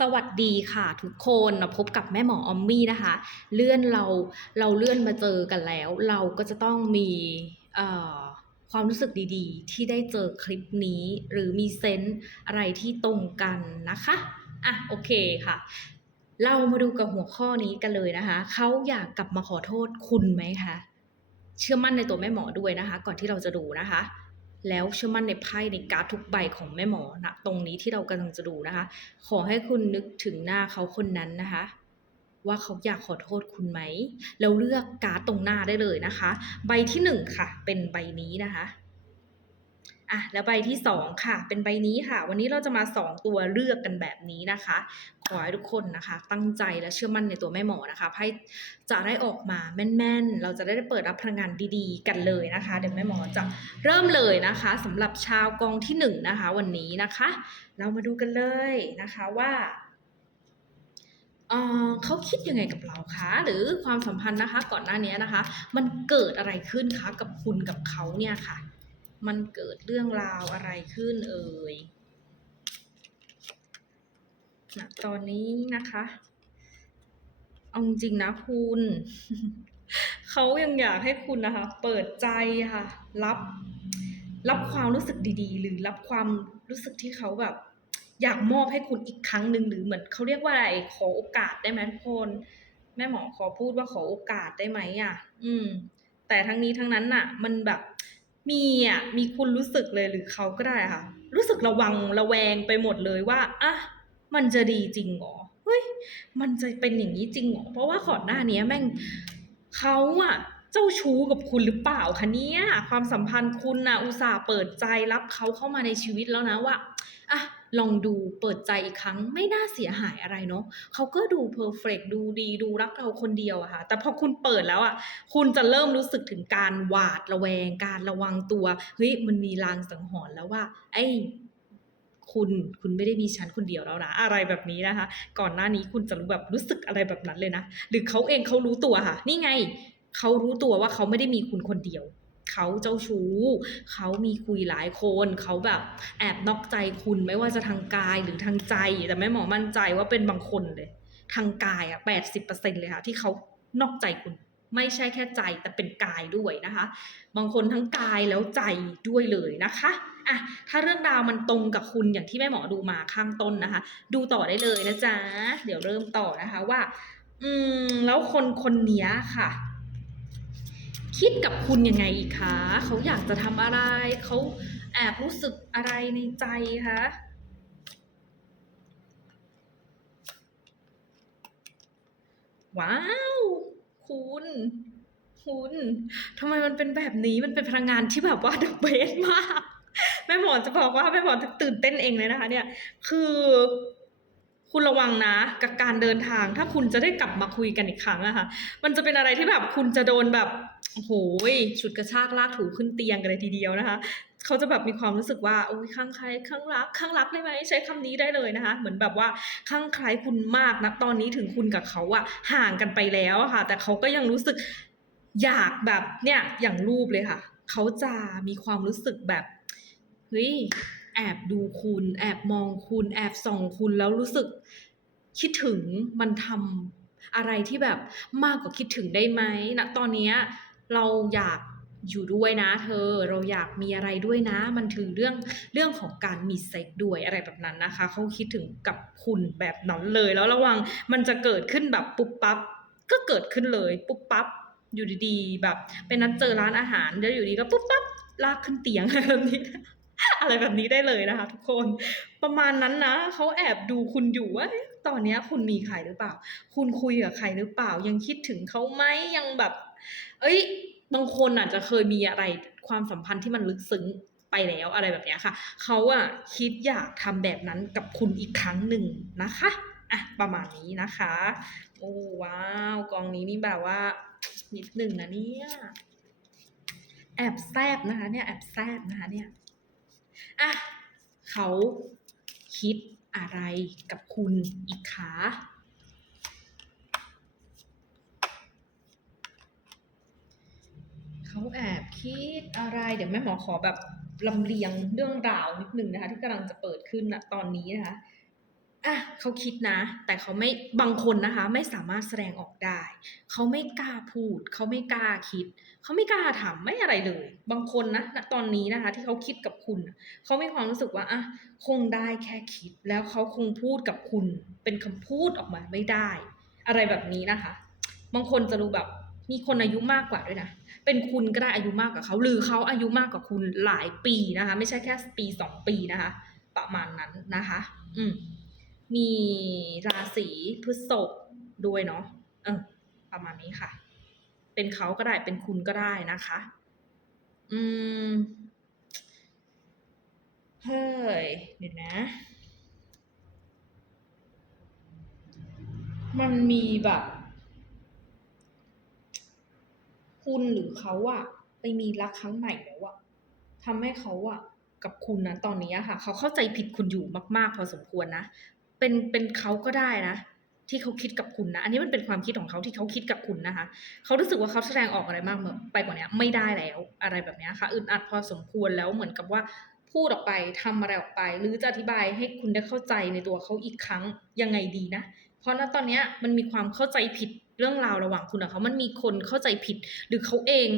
สวัสดีค่ะทุกคนมาพบกับแม่หมอออมมี่นะคะ เลื่อนเราเราเลื่อนมาเจอกันแล้ว เราก็จะต้องมีความรู้สึกดีๆ ที่ได้เจอคลิปนี้ หรือมีเซนส์อะไรที่ตรงกันนะคะอะโอเคค่ะ เรามาดูกับหัวข้อนี้กันเลยนะคะเขาอยากกลับมาขอโทษคุณไหมคะเชื่อมั่นในตัวแม่หมอด้วยนะคะ ก่อนที่เราจะดูนะคะ แล้วเชื่อมั่นในไพ่ในการ์ดทุกใบของแม่หมอณตรงนี้ที่เรากำลังจะดูนะคะ ขอให้คุณนึกถึงหน้าเขาคนนั้นนะคะ ว่าเขาอยากขอโทษคุณไหมแล้วเลือกการ์ดตรงหน้าได้เลยนะคะ ใบที่หนึ่งค่ะ เป็นใบนี้นะคะ อะแล้วใบที่สองค่ะ เป็นใบนี้ค่ะ วันนี้เราจะมาสองตัวเลือกกันแบบนี้นะคะ ขอให้ทุกคนนะคะ ตั้งใจและเชื่อมั่นในตัวแม่หมอนะคะไพ่จะได้ออกมาแม่นๆ เราจะได้เปิดรับพลังงานดีๆ กันเลยนะคะ เดี๋ยวแม่หมอจะเริ่มเลยนะคะสำหรับชาวกองที่หนึ่งนะคะ วันนี้นะคะ เรามาดูกันเลยนะคะว่าเอ่อเขาคิดยังไงกับเราคะหรือความสัมพันธ์นะคะ ก่อนหน้านี้นะคะ มันเกิดอะไรขึ้นคะกับคุณกับเขาเนี่ยค่ะ มันเกิดเรื่องราวอะไรขึ้นเอ่ยณตอนนี้นะคะ เอาจริงนะคุณ เขายังอยากให้คุณนะคะ เปิดใจค่ะ รับ รับความรู้สึกดีๆ หรือรับความรู้สึกที่เขาแบบ อยากมอบให้คุณอีกครั้งหนึ่งหรือเหมือนเขาเรียกว่าอะไร ขอโอกาสได้ไหมทุกคนแม่หมอขอพูดว่าขอโอกาสได้ไหมอะ อืม แต่ทั้งนี้ทั้งนั้นน่ะ มันแบบ มีอะมีคุณรู้สึกเลยหรือเขาก็ได้ค่ะ รู้สึกระวังระแวงไปหมดเลยว่าอะมันจะดีจริงเหรอเฮ้ยมันจะเป็นอย่างนี้จริงเหรอเพราะว่าก่อนหน้านี้แม่งเขาอะเจ้าชู้กับคุณหรือเปล่าคะเนี่ยความสัมพันธ์คุณนะอุตส่าห์เปิดใจรับเขาเข้ามาในชีวิตแล้วนะว่าอะ ลองดูเปิดใจอีกครั้งไม่น่าเสียหายอะไรเนาะเขาก็ดูเพอร์เฟกดูดีดูรักเราคนเดียวอะค่ะ แต่พอคุณเปิดแล้วอะคุณจะเริ่มรู้สึกถึงการหวาดระแวง การระวังตัวเฮ้ยมันมีลางสังหรณ์แล้วว่า ไอ้คุณคุณไม่ได้มีฉันคนเดียวแล้วนะ อะไรแบบนี้นะคะ ก่อนหน้านี้คุณจะรู้แบบรู้สึกอะไรแบบนั้นเลยนะ หรือเขาเองเขารู้ตัวค่ะ นี่ไงเขารู้ตัวว่าเขาไม่ได้มีคุณคนเดียว เขาเจ้าชู้ เขามีคุยหลายคน เขาแบบแอบนอกใจคุณไม่ว่าจะทางกายหรือทางใจ แต่แม่หมอมั่นใจว่าเป็นบางคนเลย ทางกายอะแปดสิบเปอร์เซ็นเลยค่ะ ที่เขานอกใจคุณ ไม่ใช่แค่ใจแต่เป็นกายด้วยนะคะ บางคนทั้งกายแล้วใจด้วยเลยนะคะอะถ้าเรื่องราวมันตรงกับคุณอย่างที่แม่หมอดูมาข้างต้นนะคะ ดูต่อได้เลยนะจ๊ะ เดี๋ยวเริ่มต่อนะคะว่า อืม แล้วคนคนเนี้ยค่ะ คิดกับคุณยังไงอีกคะเขาอยากจะทำอะไร เขาแอบรู้สึกอะไรในใจคะว้าว คุณ คุณทำไมมันเป็นแบบนี้มันเป็นพลังงานที่แบบว่าดอะเบสมาก แม่หมอจะบอกว่าแม่หมอตื่นเต้นเองเลยนะคะ เนี่ย คือ คุณระวังนะกับการเดินทาง ถ้าคุณจะได้กลับมาคุยกันอีกครั้งอะค่ะมันจะเป็นอะไรที่แบบคุณจะโดนแบบโอ้โหฉุดกระชากลากถูขึ้นเตียงกันเลยทีเดียวนะคะเขาจะแบบมีความรู้สึกว่าโอ้ยข้างใครข้างรักข้างรักได้ไหมใช้คำนี้ได้เลยนะคะ เหมือนแบบว่าข้างใครคุณมากนะตอนนี้ถึงคุณกับเขาอะห่างกันไปแล้วอะค่ะ แต่เขาก็ยังรู้สึกอยากแบบเนี่ยอย่างรูปเลยค่ะ เขาจะมีความรู้สึกแบบเฮ้ย แอบดูคุณ แอบมองคุณ แอบส่องคุณแล้วรู้สึกคิดถึงมันทำอะไรที่แบบมากกว่าคิดถึงได้ไหมณตอนนี้เราอยากอยู่ด้วยนะ เธอเราอยากมีอะไรด้วยนะ มันถือเรื่องเรื่องของการมีเซ็กด้วยอะไรแบบนั้นนะคะเขาคิดถึงกับคุณแบบนั้นเลย แล้วระวังมันจะเกิดขึ้นแบบปุ๊บปั๊บก็เกิดขึ้นเลยปุ๊บปั๊บอยู่ดีๆ แบบไปนัดเจอร้านอาหารแล้วอยู่ดีก็ปุ๊บปั๊บลากขึ้นเตียงอะไรแบบนี้ อะไรแบบนี้ได้เลยนะคะ ทุกคนประมาณนั้นนะเขาแอบดูคุณอยู่ว่าตอนนี้คุณมีใครหรือเปล่า คุณคุยกับใครหรือเปล่า ยังคิดถึงเขาไหมยังแบบ เอ้ย บางคนอาจจะเคยมีอะไรความสัมพันธ์ที่มันลึกซึ้งไปแล้วอะไรแบบนี้ค่ะเขาอะคิดอยากทำแบบนั้นกับคุณอีกครั้งหนึ่งนะคะอะประมาณนี้นะคะ โอ้ว้าวกองนี้นี่แบบว่า นิดหนึ่งนะเนี่ยแอบแซบนะคะเนี่ยแอบแซบนะคะเนี่ย อะเขาคิดอะไรกับคุณอีกคะเขาแอบคิดอะไร เดี๋ยวแม่หมอขอแบบลำเลียงเรื่องราวนิดนึงนะคะ ที่กำลังจะเปิดขึ้นนะตอนนี้นะคะ อะเขาคิดนะ แต่เขาไม่บางคนนะคะ ไม่สามารถแสดงออกได้ เขาไม่กล้าพูด เขาไม่กล้าคิด เขาไม่กล้าทำไม่อะไรเลย บางคนนะณตอนนี้นะคะ ที่เขาคิดกับคุณ เขามีความรู้สึกว่าอะคงได้แค่คิด แล้วเขาคงพูดกับคุณ เป็นคำพูดออกมาไม่ได้ อะไรแบบนี้นะคะ บางคนจะดูแบบมีคนอายุมากกว่าด้วยนะ เป็นคุณก็ได้อายุมากกว่าเขาหรือเขาอายุมากกว่าคุณหลายปีนะคะ ไม่ใช่แค่ปีสองปีนะคะ ประมาณนั้นนะคะ อืม มีราศีพฤษภด้วยเนาะเออประมาณนี้ค่ะ เป็นเขาก็ได้เป็นคุณก็ได้นะคะ อืมเฮ้ยเดี๋ยวนะ มันมีแบบ คุณหรือเขาอะไปมีรักครั้งใหม่แล้วอะทำให้เขาอะกับคุณนะตอนนี้ค่ะ เขาเข้าใจผิดคุณอยู่มาก ๆ พอสมควรนะ เป็นเป็นเขาก็ได้นะ ที่เขาคิดกับคุณนะ อันนี้มันเป็นความคิดของเขาที่เขาคิดกับคุณนะคะ เขารู้สึกว่าเขาแสดงออกอะไรมากไปกว่านี้ไม่ได้แล้วอะไรแบบนี้ค่ะอึดอัดพอสมควรแล้วเหมือนกับว่าพูดออกไปทำอะไรออกไป หรือจะอธิบายให้คุณได้เข้าใจในตัวเขาอีกครั้งยังไงดีนะ เพราะณตอนนี้มันมีความเข้าใจผิดเรื่องราวระหว่างคุณกับเขามันมีคนเข้าใจผิด หรือเขาเอง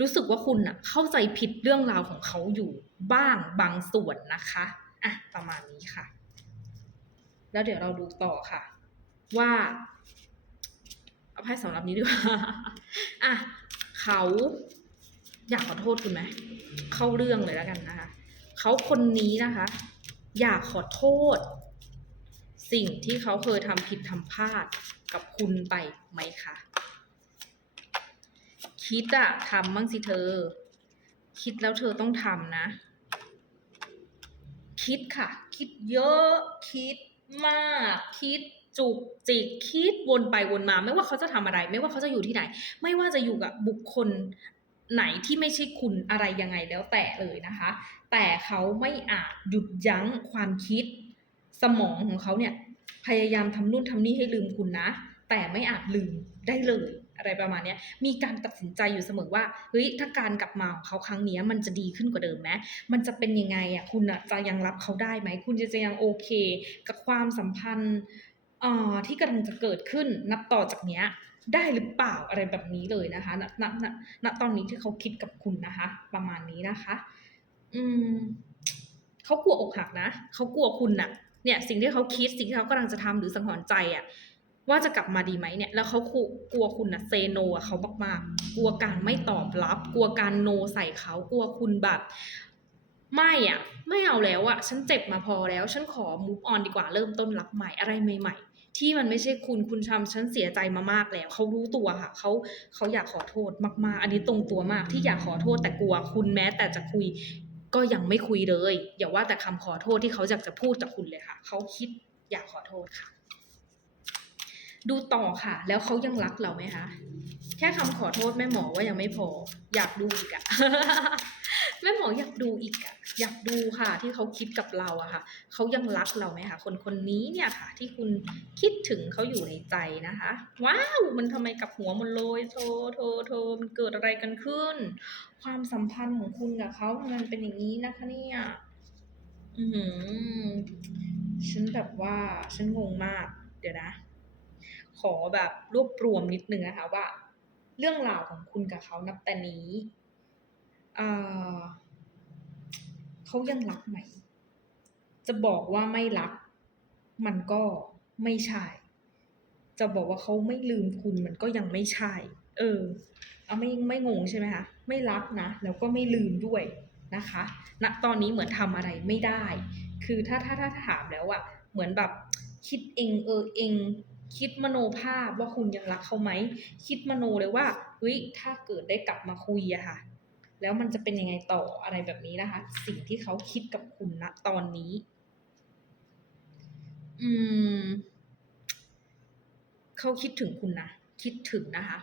รู้สึกว่าคุณอะเข้าใจผิดเรื่องราวของเขาอยู่บ้างบางส่วนนะคะอะประมาณนี้ค่ะ แล้วเดี๋ยวเราดูต่อค่ะ ว่า เอาไพ่สำหรับนี้ดีกว่าอะเขาอยากขอโทษคุณไหมเข้าเรื่องเลยแล้วกันนะคะเขาคนนี้นะคะ อยากขอโทษ สิ่งที่เขาเคยทำผิดทำพลาดกับคุณไปไหมคะคิดอะทำบ้างสิเธอ คิดแล้วเธอต้องทำนะ คิดค่ะ คิดเยอะคิด มากคิดจุกจิกคิดวนไปวนมา ไม่ว่าเขาจะทำอะไร ไม่ว่าเขาจะอยู่ที่ไหน ไม่ว่าจะอยู่กับบุคคลไหนที่ไม่ใช่คุณอะไรยังไงแล้วแต่เลยนะคะ แต่เขาไม่อาจหยุดยั้งความคิด สมองของเขาเนี่ยพยายามทำนู่นทำนี่ให้ลืมคุณนะ แต่ไม่อาจลืมได้เลย อะไรประมาณนี้มีการตัดสินใจอยู่เสมอว่าเฮ้ยถ้าการกลับมาของเขาครั้งนี้มันจะดีขึ้นกว่าเดิมไหมมันจะเป็นยังไงอะคุณอะจะยังรับเขาได้ไหมคุณจะจะยังโอเค กับความสัมพันธ์อ่อที่กำลังจะเกิดขึ้นนับต่อจากเนี้ยได้หรือเปล่าอะไรแบบนี้เลยนะคะณณณณตอนนี้ที่เขาคิดกับคุณนะคะ ประมาณนี้นะคะ อืมเขากลัวอกหักนะเขากลัวคุณน่ะเนี่ยสิ่งที่เขาคิดสิ่งที่เขากำลังจะทำหรือสังหรณ์ใจอะ ว่าจะกลับมาดีไหมเนี่ย แล้วเขากลัวคุณนะเซโนอะเขามากๆกลัวการไม่ตอบรับ กลัวการโนใส่เขากลัวคุณแบบ ไม่อะไม่เอาแล้วอะฉันเจ็บมาพอแล้ว ฉันขอ move on ดีกว่าเริ่มต้นรักใหม่อะไรใหม่ ๆที่มันไม่ใช่คุณคุณทำฉันเสียใจมามากแล้วเขารู้ตัวค่ะเขาเขาอยากขอโทษมากๆ อันนี้ตรงตัวมากที่อยากขอโทษแต่กลัวคุณแม้แต่จะคุย ก็ยังไม่คุยเลย อย่าว่าแต่คำขอโทษที่เขาอยากจะพูดกับคุณเลยค่ะเขาคิดอยากขอโทษค่ะ ดูต่อค่ะ แล้วเขายังรักเราไหมคะแค่คำขอโทษแม่หมอว่ายังไม่พอ อยากดูอีกอะแม่หมออยากดูอีกอะอยากดูค่ะ ที่เขาคิดกับเราอะค่ะเขายังรักเราไหมคะคนคนนี้เนี่ยค่ะ ที่คุณคิดถึงเขาอยู่ในใจนะคะ ว้าวมันทำไมกับหัวมดเลยโทโทโทมันเกิดอะไรกันขึ้น ความสัมพันธ์ของคุณกับเขามันเป็นอย่างนี้นะคะเนี่ยอือหือฉันแบบว่าฉันงงมาก เดี๋ยวนะ ขอแบบรวบรวมนิดนึงนะคะว่า เรื่องราวของคุณกับเขานับแต่นี้เขายังรักไหม จะบอกว่าไม่รัก มันก็ไม่ใช่ จะบอกว่าเขาไม่ลืมคุณมันก็ยังไม่ใช่ เออ เอาไม่ไม่งงใช่ไหมคะไม่รักนะแล้วก็ไม่ลืมด้วยนะคะณตอนนี้เหมือนทำอะไรไม่ได้ คือถ้าถ้าถ้าถามแล้วอะเหมือนแบบคิดเองเออเอง คิดมโนภาพว่าคุณยังรักเขาไหม คิดมโนเลยว่าเฮ้ยถ้าเกิดได้กลับมาคุยอะค่ะ แล้วมันจะเป็นยังไงต่ออะไรแบบนี้นะคะ สิ่งที่เขาคิดกับคุณณตอนนี้ อืมเขาคิดถึงคุณนะคิดถึงนะคะ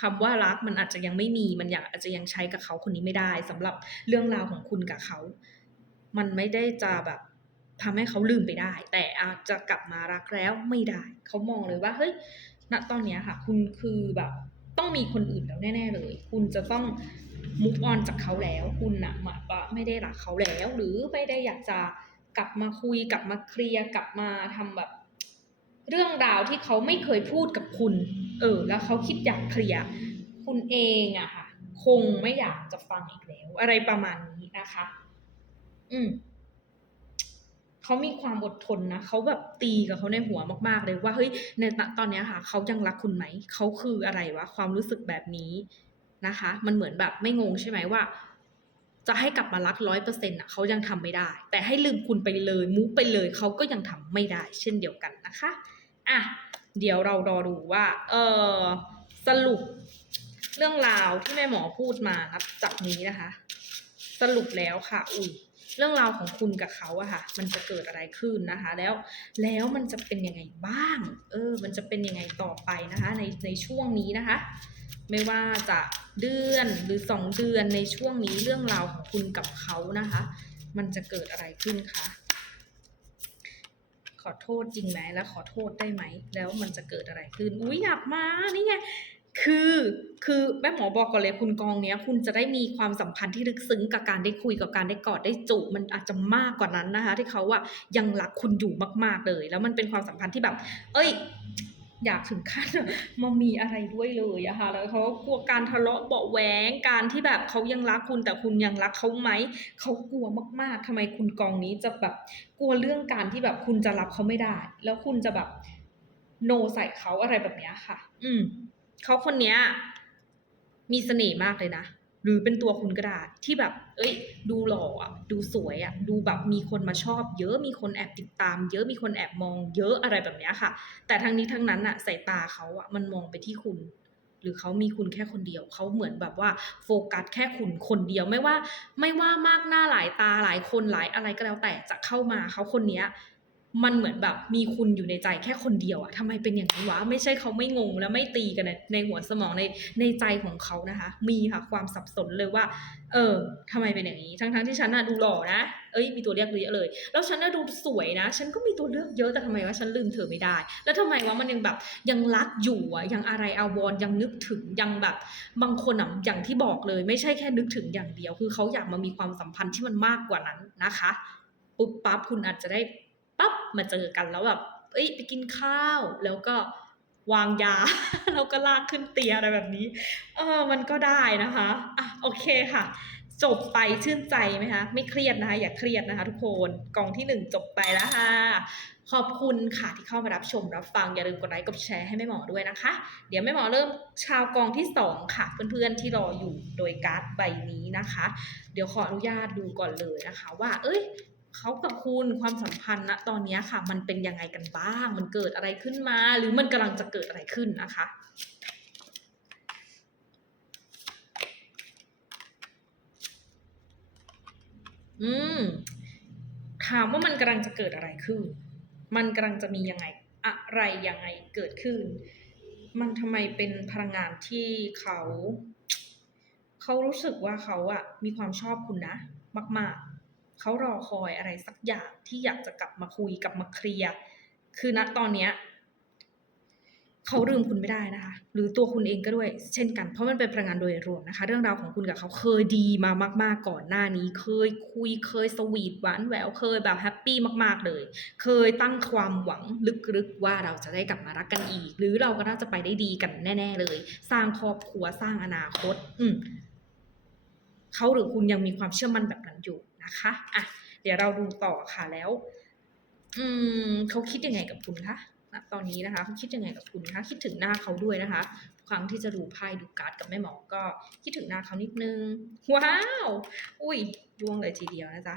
คำว่ารักมันอาจจะยังไม่มีมันอยากอาจจะยังใช้กับเขาคนนี้ไม่ได้สำหรับเรื่องราวของคุณกับเขา มันไม่ได้จะแบบ ทำให้เขาลืมไปได้ แต่อาจจะกลับมารักแล้วไม่ได้เขามองเลยว่าเฮ้ยณตอนเนี้ยค่ะ คุณคือแบบต้องมีคนอื่นแล้วแน่ ๆ เลย คุณจะต้อง move on จากเขาแล้ว คุณนะมาว่าไม่ได้รักเขาแล้ว หรือไม่ได้อยากจะกลับมาคุยกลับมาเคลียร์กลับมาทำแบบ เรื่องราวที่เขาไม่เคยพูดกับคุณ เออ แล้วเขาคิดอยากเคลียร์คุณเองอะค่ะ คงไม่อยากจะฟังอีกแล้ว อะไรประมาณนี้นะคะ อืม เขามีความอดทนนะเขาแบบตีกับเขาในหัวมาก ๆ เลยว่าเฮ้ยในตอนนี้ค่ะเขายังรักคุณไหมเขาคืออะไรวะความรู้สึกแบบนี้นะคะ มันเหมือนแบบไม่งงใช่ไหมว่า จะให้กลับมารักร้อยเปอร์เซ็นต์อะเขายังทำไม่ได้ แต่ให้ลืมคุณไปเลยมุกไปเลยเขาก็ยังทำไม่ได้ เช่นเดียวกันนะคะอะเดี๋ยวเรารอดูว่า เออสรุปเรื่องราวที่แม่หมอพูดมานับจากนี้นะคะ สรุปแล้วค่ะ อุ้ย เรื่องราวของคุณกับเขาอะค่ะ มันจะเกิดอะไรขึ้นนะคะ แล้วแล้วมันจะเป็นยังไงบ้าง เออ มันจะเป็นยังไงต่อไปนะคะ ในในช่วงนี้นะคะ ไม่ว่าจะเดือนหรือสองเดือนในช่วงนี้เรื่องราวของคุณกับเขานะคะ มันจะเกิดอะไรขึ้นคะขอโทษจริงไหมแล้วขอโทษได้ไหม แล้วมันจะเกิดอะไรขึ้น อุ้ยอยากมา นี่ไง คือคือแม่หมอบอกก่อนเลยคุณกองเนี้ย คุณจะได้มีความสัมพันธ์ที่ลึกซึ้งกับการได้คุยกับการได้กอดได้จูบมันอาจจะมากกว่านั้นนะคะ ที่เขาอะยังรักคุณอยู่มาก ๆเลย แล้วมันเป็นความสัมพันธ์ที่แบบ เอ้ย อยากถึงขั้นมามีอะไรด้วยเลยอะค่ะแล้วเขากลัวการทะเลาะเบาแหวงการที่แบบเขายังรักคุณแต่คุณยังรักเขาไหมเขากลัวมาก ๆทำไมคุณกองนี้จะแบบกลัวเรื่องการที่แบบคุณจะรับเขาไม่ได้ แล้วคุณจะแบบโนใส่เขาอะไรแบบเนี้ยค่ะ อืม เขาคนเนี้ย มีเสน่ห์มากเลยนะหรือเป็นตัวคุณก็ได้ที่แบบ เอ้ย ดูหล่ออะ ดูสวยอะ ดูแบบมีคนมาชอบ เยอะ มีคนแอบติดตาม เยอะ มีคนแอบมอง เยอะอะไรแบบเนี้ยค่ะ แต่ทั้งนี้ทั้งนั้นอะ สายตาเขาอะ มันมองไปที่คุณ หรือเขามีคุณแค่คนเดียว เขาเหมือนแบบว่า โฟกัสแค่คุณคนเดียว ไม่ว่า ไม่ว่ามากหน้าหลายตาหลายคนหลายอะไรก็แล้วแต่จะเข้ามาเขาคนเนี้ย มันเหมือนแบบมีคุณอยู่ในใจแค่คนเดียวอะทำไมเป็นอย่างนี้วะ ไม่ใช่เขาไม่งงและไม่ตีกันในหัวสมองในในใจของเขานะคะ มีค่ะความสับสนเลยว่า เออทำไมเป็นอย่างนี้ ทั้งทั้งที่ฉันน่ะดูหล่อนะ เอ้ยมีตัวเลือกเยอะเลย แล้วฉันน่ะดูสวยนะ ฉันก็มีตัวเลือกเยอะแต่ทำไมวะฉันลืมเธอไม่ได้ แล้วทำไมวะมันยังแบบยังรักอยู่อะยังอะไรอาวรยังนึกถึงยังแบบบางคนอะอย่างที่บอกเลย ไม่ใช่แค่นึกถึงอย่างเดียว คือเขาอยากมามีความสัมพันธ์ที่มันมากกว่านั้นนะคะปุ๊บปั๊บคุณอาจจะได้ ปั๊บมาเจอกันแล้วแบบเอ้ยไปกินข้าว แล้วก็วางยา แล้วก็ลากขึ้นเตียงอะไรแบบนี้ เออมันก็ได้นะคะอะโอเคค่ะ จบไปชื่นใจไหมคะ ไม่เครียดนะคะอย่าเครียดนะคะ ทุกคนกองที่หนึ่งจบไปแล้วค่ะขอบคุณค่ะที่เข้ามารับชมรับฟังอย่าลืมกดไลค์กดแชร์ให้แม่หมอด้วยนะคะ เดี๋ยวแม่หมอเริ่มชาวกองที่สองค่ะ เพื่อนๆที่รออยู่โดยการ์ดใบนี้นะคะ เดี๋ยวขออนุญาตดูก่อนเลยนะคะ ว่า เอ้ย เขากับคุณความสัมพันธ์ณตอนนี้ค่ะ มันเป็นยังไงกันบ้าง มันเกิดอะไรขึ้นมา หรือมันกำลังจะเกิดอะไรขึ้นนะคะอืมถามว่ามันกำลังจะเกิดอะไรขึ้น มันกำลังจะมียังไง อะไรยังไงเกิดขึ้น มันทำไมเป็นพลังงานที่เขา เขารู้สึกว่าเขาอะมีความชอบคุณนะ มาก ๆ เขารอคอยอะไรสักอย่างที่อยากจะกลับมาคุยกลับมาเคลียร์คือณตอนเนี้ยเขาลืมคุณไม่ได้นะคะ หรือตัวคุณเองก็ด้วย เช่นกันเพราะมันเป็นพลังงานโดยรวมนะคะ เรื่องราวของคุณกับเขาเคยดีมามาก ๆ ก่อนหน้านี้ เคยคุยเคยสวีทหวานแหววเคยแบบแฮปปี้มาก ๆ เลย เคยตั้งความหวังลึกๆว่าเราจะได้กลับมารักกันอีก หรือเราก็น่าจะไปได้ดีกันแน่ ๆ เลย สร้างครอบครัวสร้างอนาคต อืเขาหรือคุณยังมีความเชื่อมั่นแบบนั้นอยู่ นะคะอะเดี๋ยวเราดูต่อค่ะแล้ว อืมเขาคิดยังไงกับคุณคะณตอนนี้นะคะเขาคิดยังไงกับคุณคะคิดถึงหน้าเขาด้วยนะคะครั้งที่จะดูไพ่ดูการ์ดกับแม่หมอก็คิดถึงหน้าเขานิดนึง ว้าว อุ้ยดวงเลยทีเดียวนะจ๊ะ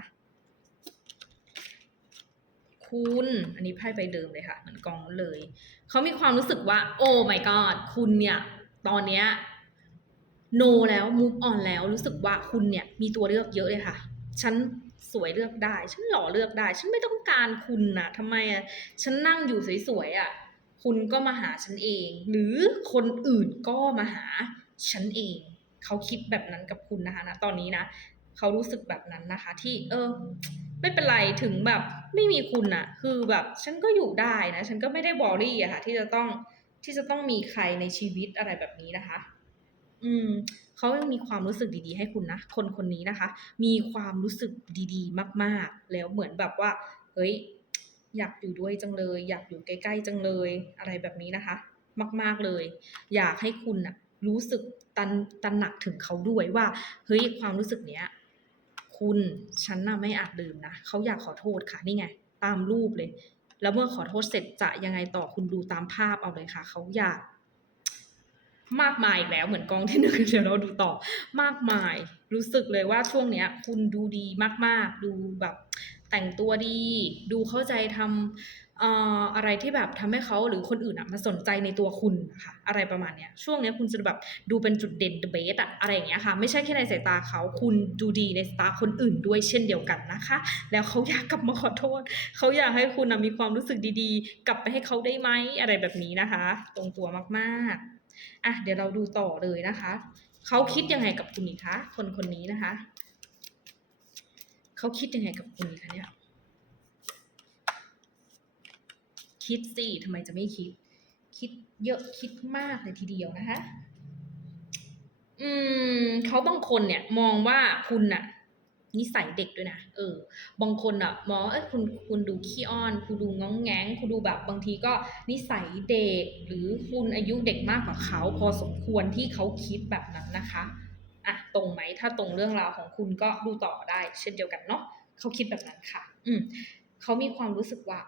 คุณอันนี้ไพ่ใบเดิมเลยค่ะ เหมือนกองเลย เขามีความรู้สึกว่า โอ้ my god คุณเนี่ย ตอนเนี้ยโนแล้ว move on แล้วรู้สึกว่าคุณเนี่ย มีตัวเลือกเยอะเลยค่ะ ฉันสวยเลือกได้ ฉันหล่อเลือกได้ ฉันไม่ต้องการคุณนะทำไมอะฉันนั่งอยู่สวยๆอะคุณก็มาหาฉันเอง หรือคนอื่นก็มาหาฉันเอง เขาคิดแบบนั้นกับคุณนะคะณตอนนี้นะเขารู้สึกแบบนั้นนะคะ ที่เออ ไม่เป็นไรถึงแบบไม่มีคุณน่ะคือแบบฉันก็อยู่ได้นะ ฉันก็ไม่ได้วอรี่อะค่ะ ที่จะต้องที่จะต้องมีใครในชีวิตอะไรแบบนี้นะคะ อืมเขายังมีความรู้สึกดีๆ ให้คุณนะ คนคนนี้นะคะ มีความรู้สึกดีๆ มากๆ แล้วเหมือนแบบว่า เฮ้ย อยากอยู่ด้วยจังเลย อยากอยู่ใกล้ๆจังเลย อะไรแบบนี้นะคะ มาก ๆเลย อยากให้คุณน่ะรู้สึกตระตระหนักถึงเขาด้วยว่า เฮ้ย ความรู้สึกเนี้ย คุณฉันน่ะไม่อาจลืมนะเขาอยากขอโทษค่ะนี่ไง ตามรูปเลย แล้วเมื่อขอโทษเสร็จจะยังไงต่อคุณดูตามภาพเอาเลยค่ะเขาอยาก มากมายอีกแล้วเหมือนกองที่หนึ่งเดี๋ยวเราดูต่อมากมาย รู้สึกเลยว่าช่วงเนี้ย คุณดูดีมาก ๆ ดูแบบแต่งตัวดี ดูเข้าใจทำเอ่ออะไรที่แบบทำให้เขาหรือคนอื่นอะมาสนใจในตัวคุณนะค่ะอะไรประมาณเนี้ยช่วงเนี้ยคุณจะแบบดูเป็นจุดเด่น the best อะอะไรอย่างเงี้ยค่ะ ไม่ใช่แค่ในสายตาเขาคุณดูดีในสายตาคนอื่นด้วยเช่นเดียวกันนะคะ แล้วเขาอยากกลับมาขอโทษเขาอยากให้คุณนะมีความรู้สึกดีๆ กลับไปให้เขาได้ไหมอะไรแบบนี้นะคะ ตรงตัวมากๆ อะเดี๋ยวเราดูต่อเลยนะคะ เขาคิดยังไงกับคุณอีกคะคนคนนี้นะคะ เขาคิดยังไงกับคุณอีกคะเนี่ยคิดสิทำไมจะไม่คิด คิดเยอะคิดมากเลยทีเดียวนะคะ อืมเขาบางคนเนี่ยมองว่าคุณน่ะ นิสัยเด็กด้วยนะเออบางคนอะมองเอ้ยคุณคุณดูขี้อ้อน คุณดูง้องแง้งคุณดูแบบบางทีก็นิสัยเด็ก หรือคุณอายุเด็กมากกว่าเขา พอสมควรที่เขาคิดแบบนั้นนะคะอะตรงไหมถ้าตรงเรื่องราวของคุณก็ดูต่อได้ เช่นเดียวกันเนาะเขาคิดแบบนั้นค่ะ อืมเขามีความรู้สึกว่า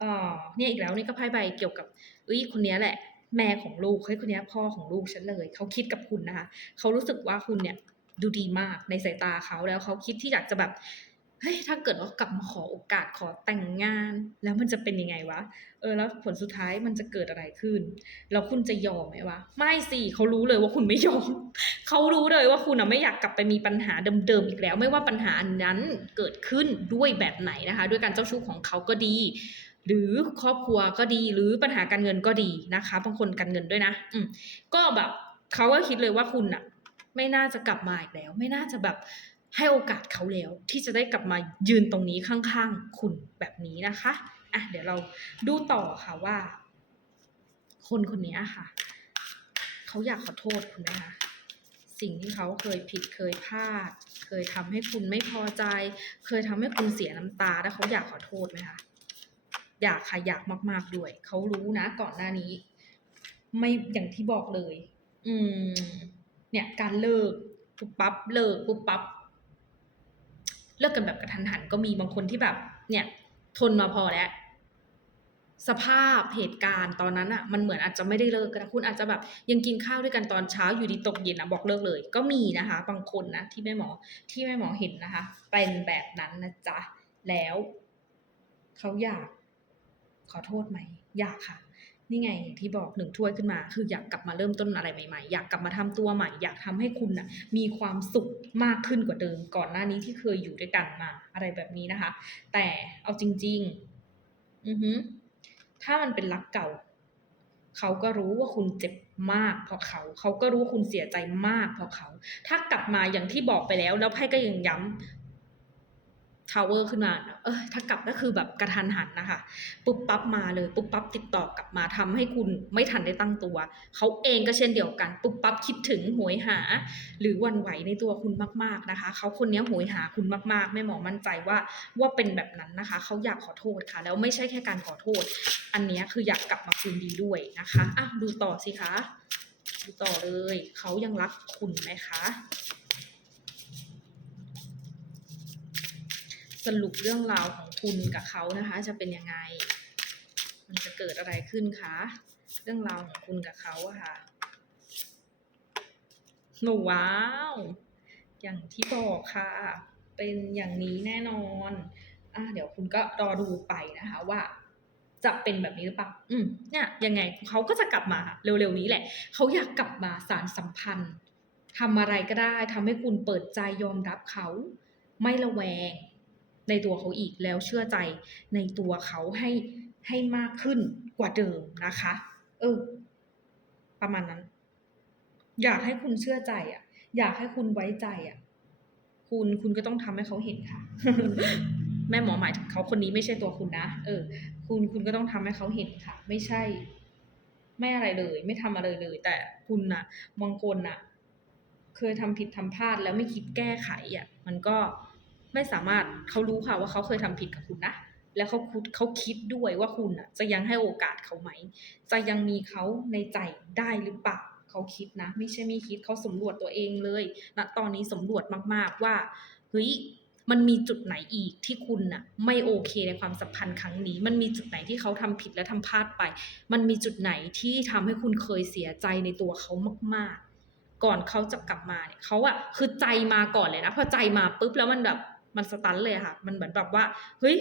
เออเนี่ยอีกแล้วนี่ก็ไพ่ใบเกี่ยวกับเอ้ยคนเนี้ยแหละ แม่ของลูกเฮ้ยคนเนี้ยพ่อของลูกฉันเลย เขาคิดกับคุณนะคะเขารู้สึกว่าคุณเนี่ย ดูดีมากในสายตาเขาแล้วเขาคิดที่อยากจะแบบเฮ้ยถ้าเกิดว่ากลับมาขอโอกาสขอแต่งงาน แล้วมันจะเป็นยังไงวะเออแล้วผลสุดท้ายมันจะเกิดอะไรขึ้น แล้วคุณจะยอมไหมวะไม่สิเขารู้เลยว่าคุณไม่ยอมเขารู้เลยว่าคุณอะไม่อยากกลับไปมีปัญหาเดิมๆอีกแล้ว ไม่ว่าปัญหาอันนั้นเกิดขึ้นด้วยแบบไหนนะคะ ด้วยการเจ้าชู้ของเขาก็ดี หรือครอบครัวก็ดีหรือปัญหาการเงินก็ดีนะคะบางคนการเงินด้วยนะ อืมก็แบบเขาก็คิดเลยว่าคุณอะ ไม่น่าจะกลับมาอีกแล้ว ไม่น่าจะแบบให้โอกาสเขาแล้ว ที่จะได้กลับมายืนตรงนี้ข้างๆคุณแบบนี้นะคะอะเดี๋ยวเราดูต่อค่ะว่า คนคนนี้ค่ะ เขาอยากขอโทษคุณนะคะ สิ่งที่เขาเคยผิดเคยพลาด เคยทำให้คุณไม่พอใจ เคยทำให้คุณเสียน้ำตาแล้วเขาอยากขอโทษไหมคะอยากค่ะอยากมากๆด้วย เขารู้นะ ก่อนหน้านี้ ไม่อย่างที่บอกเลย อืม เนี่ยการเลิกปุ๊บปั๊บเลิกปุ๊บปั๊บเลิกกันแบบกระทันหันก็มีบางคนที่แบบ เนี่ย ทนมาพอแล้วสภาพเหตุการณ์ตอนนั้นอะมันเหมือนอาจจะไม่ได้เลิกก็ได้คุณอาจจะแบบยังกินข้าวด้วยกันตอนเช้าอยู่ดีตกเย็นอะบอกเลิกเลย ก็มีนะคะ บางคนนะที่แม่หมอที่แม่หมอเห็นนะคะ เป็นแบบนั้นนะจ๊ะแล้วเขาอยากขอโทษไหม อยากค่ะ นี่ไงอย่างที่บอกหนึ่งถ้วยขึ้นมา คืออยากกลับมาเริ่มต้นอะไรใหม่ๆ อยากกลับมาทำตัวใหม่ อยากทำให้คุณน่ะมีความสุขมากขึ้นกว่าเดิม ก่อนหน้านี้ที่เคยอยู่ด้วยกันมาอะไรแบบนี้นะคะ แต่เอาจริง ๆ อือฮึถ้ามันเป็นรักเก่า เขาก็รู้ว่าคุณเจ็บมากเพราะเขา เขาก็รู้ว่าคุณเสียใจมากเพราะเขา ถ้ากลับมาอย่างที่บอกไปแล้ว แล้วไพ่ก็ยังย้ำ ทาวเวอร์ขึ้นมา เออถ้ากลับก็คือแบบกระทันหันนะคะ ปุ๊บปั๊บมาเลย ปุ๊บปั๊บติดต่อกลับมาทำให้คุณไม่ทันได้ตั้งตัว เขาเองก็เช่นเดียวกัน ปุ๊บปั๊บคิดถึงโหยหา หรือวันไหวในตัวคุณมาก ๆนะคะ เขาคนนี้โหยหาคุณมากๆแม่หมอมั่นใจว่าว่าเป็นแบบนั้นนะคะ เขาอยากขอโทษค่ะ แล้วไม่ใช่แค่การขอโทษ อันนี้คืออยากกลับมาคืนดีด้วยนะคะอะดูต่อสิคะ ดูต่อเลย เขายังรักคุณไหมคะ สรุปเรื่องราวของคุณกับเขานะคะ จะเป็นยังไง มันจะเกิดอะไรขึ้นคะ เรื่องราวของคุณกับเขาอะค่ะหนูว้าว อย่างที่บอกค่ะ เป็นอย่างนี้แน่นอนอะเดี๋ยวคุณก็รอดูไปนะคะว่าจะเป็นแบบนี้หรือเปล่า อืมเนี่ยยังไงเขาก็จะกลับมาเร็วๆนี้แหละ เขาอยากกลับมาสารสัมพันธ์ทำอะไรก็ได้ทำให้คุณเปิดใจยอมรับเขา ไม่ระแวง ในตัวเขาอีกแล้วเชื่อใจในตัวเขาให้ให้มากขึ้นกว่าเดิมนะคะ เออ ประมาณนั้น อยากให้คุณเชื่อใจอะ อยากให้คุณไว้ใจอะ คุณคุณก็ต้องทำให้เขาเห็นค่ะ แม่หมอหมายถึงเขาคนนี้ไม่ใช่ตัวคุณนะเออ คุณคุณก็ต้องทำให้เขาเห็นค่ะ ไม่ใช่ ไม่อะไรเลย ไม่ทำอะไรเลย แต่คุณน่ะบางคนน่ะ เคยทำผิดทำพลาดแล้วไม่คิดแก้ไขอะ มันก็ ไม่สามารถเขารู้ค่ะว่าเขาเคยทำผิดกับคุณนะแล้วเขาคุดเขาคิดด้วยว่าคุณอะจะยังให้โอกาสเขาไหม จะยังมีเขาในใจได้หรือเปล่าเขาคิดนะ ไม่ใช่ไม่คิดเขาสำรวจตัวเองเลยณตอนนี้สำรวจมากๆว่าเฮ้ยมันมีจุดไหนอีกที่คุณน่ะ ไม่โอเคในความสัมพันธ์ครั้งนี้ มันมีจุดไหนที่เขาทำผิดและทำพลาดไป มันมีจุดไหนที่ทำให้คุณเคยเสียใจในตัวเขามาก ๆ ก่อนเขาจะกลับมาเนี่ยเขาอะคือใจมาก่อนเลยนะพอใจมาปุ๊บแล้วมันแบบ มันสตันเลยค่ะ มันเหมือนแบบว่า เฮ้ย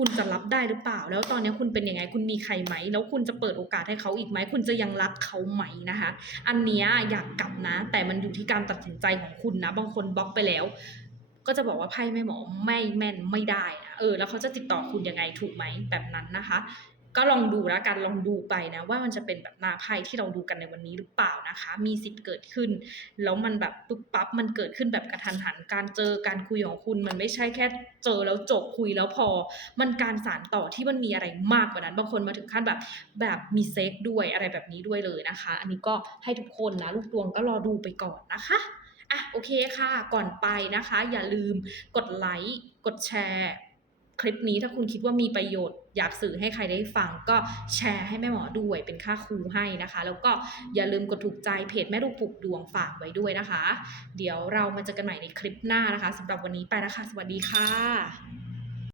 คุณจะรับได้หรือเปล่า แล้วตอนนี้คุณเป็นยังไง คุณมีใครไหม แล้วคุณจะเปิดโอกาสให้เขาอีกไหม คุณจะยังรักเขาไหมนะคะ อันนี้อยากกลับนะ แต่มันอยู่ที่การตัดสินใจของคุณนะ บางคนบล็อกไปแล้ว ก็จะบอกว่าไพ่ไม่หมอไม่แม่นไม่ได้นะ เออ แล้วเขาจะติดต่อคุณยังไงถูกไหมแบบนั้นนะคะ ก็ลองดูแล้วกันลองดูไปนะ ว่ามันจะเป็นแบบนาไพ่ที่เราดูกันในวันนี้หรือเปล่านะคะ มีสิทธิ์เกิดขึ้น แล้วมันแบบปุ๊บปั๊บมันเกิดขึ้นแบบกระทันหัน การเจอการคุยของคุณ มันไม่ใช่แค่เจอแล้วจบคุยแล้วพอ มันการสานต่อที่มันมีอะไรมากกว่านั้น บางคนมาถึงขั้นแบบแบบมีเซ็กด้วยอะไรแบบนี้ด้วยเลยนะคะ อันนี้ก็ให้ทุกคนนะลูกดวงก็รอดูไปก่อนนะคะอะโอเคค่ะ ก่อนไปนะคะ อย่าลืมกดไลค์กดแชร์ คลิปนี้ถ้าคุณคิดว่ามีประโยชน์ อยากสื่อให้ใครได้ฟังก็แชร์ให้แม่หมอด้วยเป็นค่าครูให้นะคะ แล้วก็อย่าลืมกดถูกใจเพจแม่ลูกปลุกดวงฝากไว้ด้วยนะคะ เดี๋ยวเรามาเจอกันใหม่ในคลิปหน้านะคะสำหรับวันนี้ไปแล้วค่ะสวัสดีค่ะ